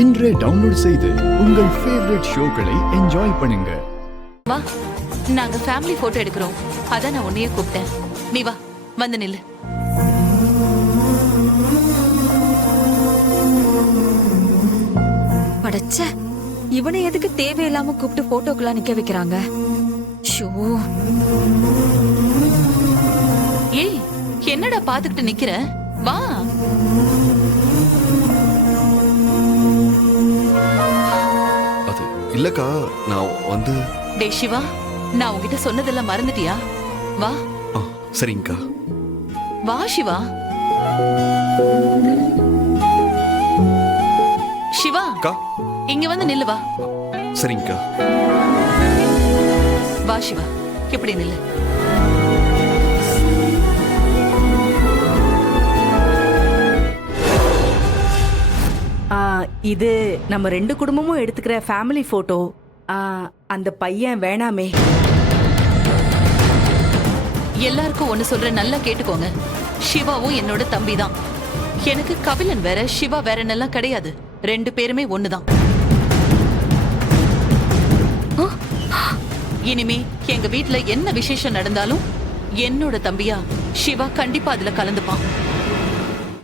இன்றே டவுன்லோட் செய்து உங்கள் ஃபேவரட் ஷோக்களை என்ஜாய் பண்ணுங்க. வா, நாங்க ஃபேமிலி போட்டோ எடுக்கிறோம். அதான் நான் உன்னையே கூப்பிட்டேன். நீ வா, வந்து நில்லு. படச்ச, இவனை எதுக்கு தேவையில்லாம கூப்பிட்டு போட்டோக்கெல்லாம் நிக்க வைக்கிறாங்க? ஷோ, ஏய், என்னடா பாத்துக்கிட்டு நிக்கிற? வா. அது இல்லக்கா, நான் வந்து டே சிவா, நான் உன்கிட்ட சொன்னதெல்லாம் மறந்துட்டியா? வா. சரிங்கக்கா. வா சிவா. சிவா, இங்க வந்து நில்லு. வா. சரிங்கக்கா. வா சிவா, இப்படி நில்லு. இது நம்ம ரெண்டு குடும்பமும் எடுத்துக்கிற ஃபேமிலி போட்டோ. அந்த பையன் வேணாமே. எல்லாருக்கும் ஒண்ணு சொல்ற, நல்லா கேட்டுக்கோங்க. சிவாவும் என்னோட தம்பி தான். எனக்கு கபிலன் வேற, சிவா வேறன்னெல்லாம் கிடையாது. ரெண்டு பேருமே ஒண்ணுதான். இனிமே எங்க வீட்ல என்ன விசேஷம் நடந்தாலும் என்னோட தம்பியா சிவா கண்டிப்பா அதுல கலந்துப்பான்.